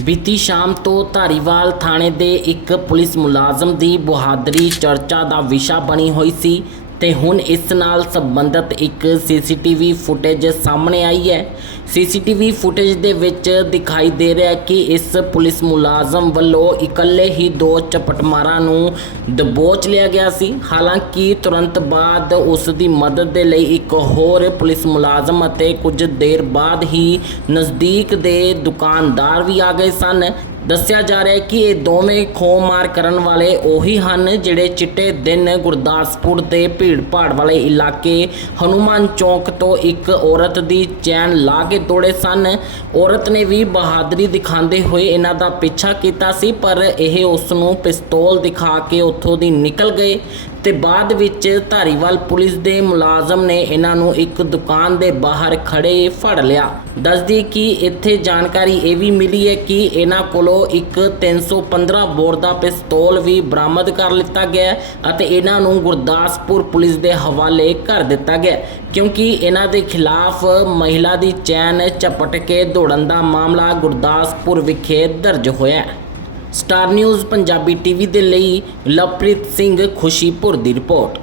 ਬੀਤੀ ਸ਼ਾਮ ਤੋਂ ਧਾਰੀਵਾਲ ਥਾਣੇ ਦੇ ਇੱਕ ਪੁਲਿਸ ਮੁਲਾਜ਼ਮ ਦੀ ਬਹਾਦਰੀ ਚਰਚਾ ਦਾ ਵਿਸ਼ਾ ਬਣੀ ਹੋਈ ਸੀ। ਤੇ ਹੁਣ ਇਸ ਨਾਲ ਸੰਬੰਧਿਤ ਇੱਕ ਸੀਸੀਟੀਵੀ ਫੁਟੇਜ ਸਾਹਮਣੇ ਆਈ ਹੈ। ਸੀਸੀਟੀਵੀ ਫੁਟੇਜ ਦੇ ਵਿੱਚ ਦਿਖਾਈ ਦੇ ਰਿਹਾ ਕਿ ਇਸ ਪੁਲਿਸ ਮੁਲਾਜ਼ਮ ਵੱਲੋਂ ਇਕੱਲੇ ਹੀ ਦੋ ਚਪਟਮਾਰਾਂ ਨੂੰ ਦਬੋਚ ਲਿਆ ਗਿਆ ਸੀ। ਹਾਲਾਂਕਿ ਤੁਰੰਤ ਬਾਅਦ ਉਸ ਦੀ ਮਦਦ ਦੇ ਲਈ ਇੱਕ ਹੋਰ ਪੁਲਿਸ ਮੁਲਾਜ਼ਮ ਅਤੇ ਕੁਝ ਦੇਰ ਬਾਅਦ ਹੀ ਨਜ਼ਦੀਕ ਦੇ ਦੁਕਾਨਦਾਰ ਵੀ ਆ ਗਏ ਸਨ। ਦੱਸਿਆ ਜਾ ਰਿਹਾ ਹੈ ਕਿ ਇਹ ਦੋਵੇਂ ਖੋਹ ਮਾਰ ਕਰਨ ਵਾਲੇ ਉਹੀ ਹਨ ਜਿਹੜੇ ਚਿੱਟੇ ਦਿਨ ਗੁਰਦਾਸਪੁਰ ਦੇ ਭੀੜ-ਭਾੜ ਵਾਲੇ ਇਲਾਕੇ ਹਨੂਮਾਨ ਚੌਕ ਤੋਂ ਇੱਕ ਔਰਤ ਦੀ ਚੈਨ ਲਾ ਕੇ ਤੋੜੇ ਸਨ। ਔਰਤ ਨੇ ਵੀ ਬਹਾਦਰੀ ਦਿਖਾਉਂਦੇ ਹੋਏ ਇਹਨਾਂ ਦਾ ਪਿੱਛਾ ਕੀਤਾ ਸੀ, ਪਰ ਇਹ ਉਸ ਨੂੰ ਪਿਸਤੌਲ ਦਿਖਾ ਕੇ ਉੱਥੋਂ ਦੀ ਨਿਕਲ ਗਏ। ਤੇ ਬਾਅਦ ਵਿੱਚ ਧਾਰੀਵਾਲ ਪੁਲਿਸ ਦੇ ਮੁਲਾਜ਼ਮ ਨੇ ਇਹਨਾਂ ਨੂੰ ਇੱਕ ਦੁਕਾਨ ਦੇ ਬਾਹਰ ਖੜੇ ਫੜ ਲਿਆ। ਦੱਸਦੀ ਕਿ ਇੱਥੇ ਜਾਣਕਾਰੀ ਇਹ ਵੀ ਮਿਲੀ ਹੈ ਕਿ ਇਹਨਾਂ ਕੋਲੋਂ ਇੱਕ 315 ਬੋਰ ਦਾ ਪਿਸਤੌਲ ਵੀ ਬਰਾਮਦ ਕਰ ਲਿੱਤਾ ਗਿਆ ਅਤੇ ਇਹਨਾਂ ਨੂੰ ਗੁਰਦਾਸਪੁਰ ਪੁਲਿਸ ਦੇ ਹਵਾਲੇ ਕਰ ਦਿੱਤਾ ਗਿਆ ਕਿਉਂਕਿ ਇਹਨਾਂ ਦੇ ਖਿਲਾਫ ਮਹਿਲਾ ਦੀ ਚੈਨ ਚਪਟ ਕੇ ਦੌੜਨ ਦਾ ਮਾਮਲਾ ਗੁਰਦਾਸਪੁਰ ਵਿਖੇ ਦਰਜ ਹੋਇਆ ਸਟਾਰ ਨਿਊਜ਼ ਪੰਜਾਬੀ ਟੀਵੀ ਦੇ ਲਈ ਲਵਪ੍ਰੀਤ ਸਿੰਘ ਖੁਸ਼ੀਪੁਰ ਦੀ ਰਿਪੋਰਟ।